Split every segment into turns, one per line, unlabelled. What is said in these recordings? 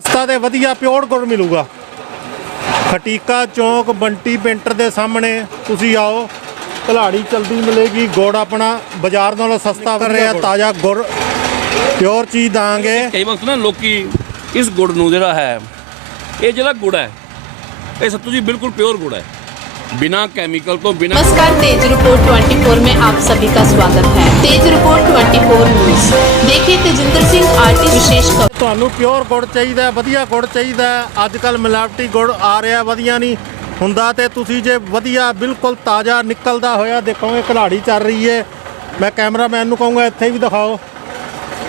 ਸਸਤਾ ਤੇ ਵਧੀਆ ਪਿਓਰ ਗੁੜ ਮਿਲੂਗਾ। ਖਟੀਕਾ ਚੌਂਕ ਬੰਟੀ ਪੇਂਟਰ ਦੇ ਸਾਹਮਣੇ। ਤੁਸੀਂ ਆਓ ਕਲਾੜੀ ਚਲਦੀ ਮਿਲੇਗੀ ਗੁੜ ਆਪਣਾ ਬਾਜ਼ਾਰ ਨਾਲੋਂ ਸਸਤਾ ਕਰ ਰਿਹਾ ਤਾਜ਼ਾ ਗੁੜ ਪਿਓਰ ਚੀਜ਼ ਦਾਂਗੇ।
ਕਈ ਵਕਤ ਨਾ ਲੋਕੀ ਇਸ ਗੁੜ ਨੂੰ ਜਿਹੜਾ ਹੈ ਇਹ ਜਿਹੜਾ ਗੁੜ ਹੈ ਇਹ ਸਤੂ ਜੀ ਬਿਲਕੁਲ ਪਿਓਰ ਗੁੜ ਹੈ। बिना केमिकल तो बिना
नमस्कार तेज रिपोर्ट 24 में आप सभी का स्वागत है तेज रिपोर्ट 24 न्यूज देखिए तेजिंदर सिंह आर्टिस्ट विशेष खबर
ਤੁਹਾਨੂੰ ਪਿਓਰ ਗੁੜ ਚਾਹੀਦਾ ਹੈ, ਵਧੀਆ ਗੁੜ ਚਾਹੀਦਾ ਹੈ। ਅੱਜ ਕੱਲ ਮਿਲਾਵਟੀ ਗੁੜ ਆ ਰਿਹਾ ਵਧੀਆ ਨਹੀਂ ਹੁੰਦਾ ਤੇ ਤੁਸੀਂ ਜੇ ਵਧੀਆ ਬਿਲਕੁਲ ਤਾਜ਼ਾ ਨਿਕਲਦਾ ਹੋਇਆ ਦੇਖੋਗੇ ਕਲਾੜੀ ਚੱਲ ਰਹੀ ਹੈ ਮੈਂ ਕੈਮਰਾਮੈਨ ਨੂੰ ਕਹੂੰਗਾ ਇੱਥੇ ਵੀ ਦਿਖਾਓ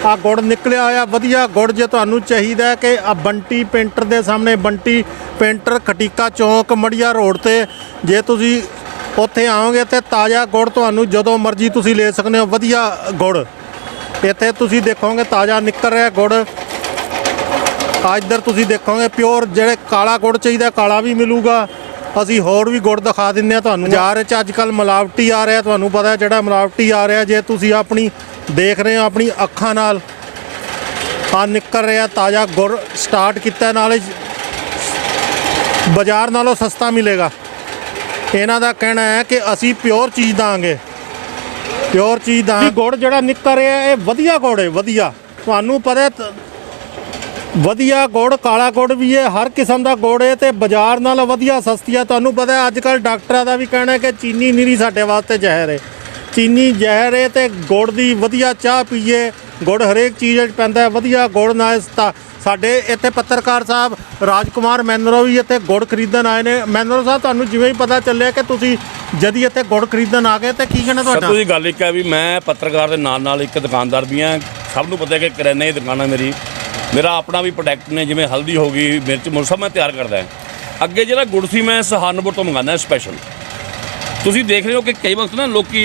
ਆ ਗੁੜ ਨਿਕਲਿਆ ਹੋਇਆ ਵਧੀਆ ਗੁੜ ਜੇ ਤੁਹਾਨੂੰ ਚਾਹੀਦਾ ਕਿ ਆ ਬੰਟੀ ਪੇਂਟਰ ਦੇ ਸਾਹਮਣੇ, ਬੰਟੀ ਪੇਂਟਰ ਖਟੀਕਾ ਚੌਂਕ ਮੜੀਆ ਰੋਡ ਤੇ, ਜੇ ਤੁਸੀਂ ਉੱਥੇ ਆਓਗੇ ਤੇ ਤਾਜ਼ਾ ਗੁੜ ਤੁਹਾਨੂੰ ਜਦੋਂ ਮਰਜ਼ੀ ਤੁਸੀਂ ਲੈ ਸਕਦੇ ਹੋ, ਵਧੀਆ ਗੁੜ। ਇੱਥੇ ਤੁਸੀਂ ਦੇਖੋਗੇ ਤਾਜ਼ਾ ਨਿਕਲ ਰਿਹਾ ਗੁੜ। ਆ ਇੱਧਰ ਤੁਸੀਂ ਦੇਖੋਗੇ ਪਿਓਰ ਜਿਹੜੇ ਕਾਲਾ ਗੁੜ ਚਾਹੀਦਾ, ਕਾਲਾ ਵੀ ਮਿਲੂਗਾ। ਅਸੀਂ ਹੋਰ ਵੀ ਗੁੜ ਦਿਖਾ ਦਿੰਨੇ ਆ ਤੁਹਾਨੂੰ। ਬਾਜ਼ਾਰ 'ਚ ਅੱਜ ਕੱਲ ਮਿਲਾਵਟੀ ਆ ਰਿਹਾ ਤੁਹਾਨੂੰ ਪਤਾ ਜਿਹੜਾ ਮਿਲਾਵਟੀ ਆ ਰਿਹਾ ਜੇ ਤੁਸੀਂ ਆਪਣੀ ਦੇਖ ਰਹੇ ਹੋ ਆਪਣੀ ਅੱਖਾਂ ਨਾਲ ਆ ਨਿਕਲ ਰਿਹਾ ਤਾਜ਼ਾ ਗੁੜ ਸਟਾਰਟ ਕੀਤਾ ਨਾਲੇ ਬਾਜ਼ਾਰ ਨਾਲੋਂ ਸਸਤਾ ਮਿਲੇਗਾ। ਇਹਨਾਂ ਦਾ ਕਹਿਣਾ ਹੈ ਕਿ ਅਸੀਂ ਪਿਓਰ ਚੀਜ਼ ਦਾਂਗੇ। ਪਿਓਰ ਚੀਜ਼ ਦਾ ਗੁੜ ਜਿਹੜਾ ਨਿਕਲ ਰਿਹਾ ਇਹ ਵਧੀਆ ਗੁੜ ਹੈ ਵਧੀਆ। ਤੁਹਾਨੂੰ ਪਤਾ ਵਧੀਆ ਗੁੜ ਕਾਲਾ ਗੁੜ ਵੀ ਹੈ ਹਰ ਕਿਸਮ ਦਾ ਗੁੜ ਹੈ ਤੇ ਬਾਜ਼ਾਰ ਨਾਲ ਵਧੀਆ ਸਸਤੀ ਹੈ ਤੁਹਾਨੂੰ ਪਤਾ ਹੈ ਅੱਜ ਕੱਲ ਡਾਕਟਰਾਂ ਦਾ ਵੀ ਕਹਿਣਾ ਹੈ ਕਿ ਚੀਨੀ ਨਿਰੀ ਸਾਡੇ ਵਾਸਤੇ ਜ਼ਹਿਰ ਹੈ ਚੀਨੀ ਜ਼ਹਿਰ ਹੈ ਤੇ ਗੁੜ ਦੀ ਵਧੀਆ ਚਾਹ ਪੀਏ ਗੁੜ ਹਰੇਕ ਚੀਜ਼ ਵਿੱਚ ਪੈਂਦਾ ਹੈ ਵਧੀਆ ਗੁੜ ਨਾਲ ਸਾਡੇ ਇੱਥੇ ਪੱਤਰਕਾਰ ਸਾਹਿਬ ਰਾਜਕੁਮਾਰ ਮੈਨਰੋ ਵੀ ਇੱਥੇ ਗੁੜ ਖਰੀਦਣ ਆਏ ਨੇ। ਮੈਨਰੋ ਸਾਹਿਬ ਤੁਹਾਨੂੰ ਜਿਵੇਂ ਹੀ ਪਤਾ ਚੱਲਿਆ ਕਿ ਤੁਸੀਂ ਜਦੀ ਇੱਥੇ ਗੁੜ ਖਰੀਦਣ ਆ ਗਏ ਤੇ ਕੀ ਕਹਿਣਾ ਤੁਹਾਡਾ?
ਜੀ ਗੱਲ ਇੱਕ ਹੈ ਵੀ ਮੈਂ ਪੱਤਰਕਾਰ ਦੇ ਨਾਲ ਨਾਲ ਇੱਕ ਦੁਕਾਨਦਾਰ ਵੀ ਹਾਂ। ਸਭ ਨੂੰ ਪਤਾ ਹੈ ਕਿ ਕਰਿਆਨੇ ਦੀ ਦੁਕਾਨ ਹੈ ਮੇਰੀ। ਮੇਰਾ ਆਪਣਾ ਵੀ ਪ੍ਰੋਡਕਟ ਨੇ, ਜਿਵੇਂ ਹਲਦੀ ਹੋ ਗਈ, ਮਿਰਚ ਮੁਰ ਸਭ ਮੈਂ ਤਿਆਰ ਕਰਦਾ ਅੱਗੇ ਜਿਹੜਾ ਗੁੜ ਸੀ, ਮੈਂ ਸਹਾਰਨਪੁਰ ਤੋਂ ਮੰਗਾਉਂਦਾ ਸਪੈਸ਼ਲ ਤੁਸੀਂ ਦੇਖ ਰਹੇ ਹੋ ਕਿ ਕਈ ਵਕਤ ਨਾ ਲੋਕੀ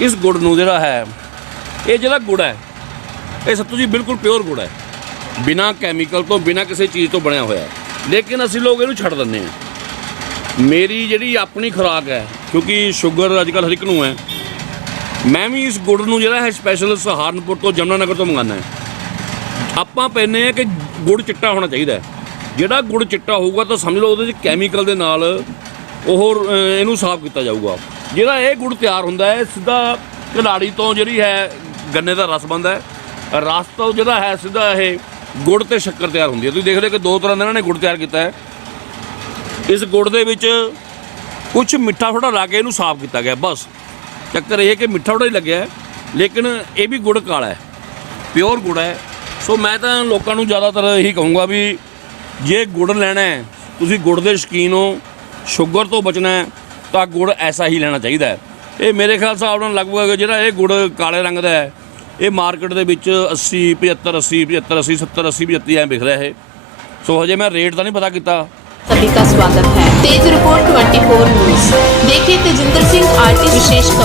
ਇਸ ਗੁੜ ਨੂੰ ਜਿਹੜਾ ਹੈ, ਇਹ ਜਿਹੜਾ ਗੁੜ ਹੈ, ਇਹ ਸੱਤੂ ਜੀ ਬਿਲਕੁਲ ਪਿਓਰ ਗੁੜ ਹੈ। ਬਿਨਾ ਕੈਮੀਕਲ ਤੋਂ, ਬਿਨਾ ਕਿਸੇ ਚੀਜ਼ ਤੋਂ ਬਣਿਆ ਹੋਇਆ ਲੇਕਿਨ ਅਸੀਂ ਲੋਕ ਇਹਨੂੰ ਛੱਡ ਦਿੰਦੇ ਹਾਂ। ਮੇਰੀ ਜਿਹੜੀ ਆਪਣੀ ਖੁਰਾਕ ਹੈ, ਕਿਉਂਕਿ ਸ਼ੂਗਰ ਅੱਜ ਕੱਲ੍ਹ ਹਰ ਇੱਕ ਨੂੰ ਹੈ, ਮੈਂ ਵੀ ਇਸ ਗੁੜ ਨੂੰ ਜਿਹੜਾ ਹੈ ਸਪੈਸ਼ਲ ਸਹਾਰਨਪੁਰ ਤੋਂ, ਜਮਨਾਨਗਰ ਤੋਂ ਮੰਗਾਉਂਦਾ ਹੈ। ਆਪਾਂ ਪੈਨੇ ਆ ਕਿ ਗੁੜ ਚਿੱਟਾ ਹੋਣਾ ਚਾਹੀਦਾ ਜਿਹੜਾ ਗੁੜ ਚਿੱਟਾ ਹੋਊਗਾ ਤਾਂ ਸਮਝ ਲਓ ਉਹਦੇ ਵਿੱਚ ਕੈਮੀਕਲ ਦੇ ਨਾਲ ਉਹ ਇਹਨੂੰ ਸਾਫ਼ ਕੀਤਾ ਜਾਊਗਾ। ਜਿਹੜਾ ਇਹ ਗੁੜ ਤਿਆਰ ਹੁੰਦਾ ਹੈ, ਸਿੱਧਾ ਕਲਾੜੀ ਤੋਂ ਜਿਹੜੀ ਹੈ, ਗੰਨੇ ਦਾ ਰਸ ਬਣਦਾ ਹੈ। ਰਸ ਤੋਂ ਜਿਹੜਾ ਹੈ, ਸਿੱਧਾ ਇਹ ਗੁੜ ਤੇ ਸ਼ੱਕਰ ਤਿਆਰ ਹੁੰਦੀ ਹੈ। ਤੁਸੀਂ ਦੇਖ ਰਹੇ ਕਿ ਦੋ ਤਰ੍ਹਾਂ ਦੇ ਇਹਨਾਂ ਨੇ ਗੁੜ ਤਿਆਰ ਕੀਤਾ ਹੈ। ਇਸ ਗੁੜ ਦੇ ਵਿੱਚ ਕੁਝ ਮਿੱਠਾ ਥੋੜਾ ਲਾ ਕੇ ਇਹਨੂੰ ਸਾਫ਼ ਕੀਤਾ ਗਿਆ, ਬਸ। ਚੱਕਰ ਇਹ ਕਿ ਮਿੱਠਾ ਥੋੜਾ ਹੀ ਲੱਗਿਆ ਲੇਕਿਨ ਇਹ ਵੀ ਗੁੜ ਕਾਲਾ ਹੈ, ਪਿਓਰ ਗੁੜ ਹੈ। ਸੋ ਮੈਂ ਤਾਂ ਲੋਕਾਂ ਨੂੰ ਜ਼ਿਆਦਾਤਰ ਇਹੀ ਕਹੂੰਗਾ ਵੀ ਜੇ ਗੁੜ ਲੈਣਾ ਹੈ ਤੁਸੀਂ ਗੁੜ ਦੇ ਸ਼ੌਕੀਨ ਹੋ ਸ਼ੂਗਰ ਤੋਂ ਬਚਣਾ ਹੈ ਤਾਂ ਗੁੜ ਐਸਾ ਹੀ ਲੈਣਾ ਚਾਹੀਦਾ ਹੈ ਇਹ ਮੇਰੇ ਖਿਆਲ ਹਿਸਾਬ ਨਾਲ ਲਗਭਗ ਜਿਹੜਾ ਇਹ ਗੁੜ ਕਾਲੇ ਰੰਗ ਦਾ ਹੈ ਇਹ ਮਾਰਕੀਟ ਦੇ ਵਿੱਚ 80 75 80 75 80 70 80 75 ਐਂ ਵਿਕ ਰਿਹਾ ਇਹ ਸੋ ਹਜੇ ਮੈਂ ਰੇਟ ਤਾਂ ਨਹੀਂ ਪਤਾ ਕੀਤਾ
सभी का स्वागत है तेज रिपोर्ट 24 न्यूज देखिए तेजिंदर सिंह आर्टिस्ट विशेष खबर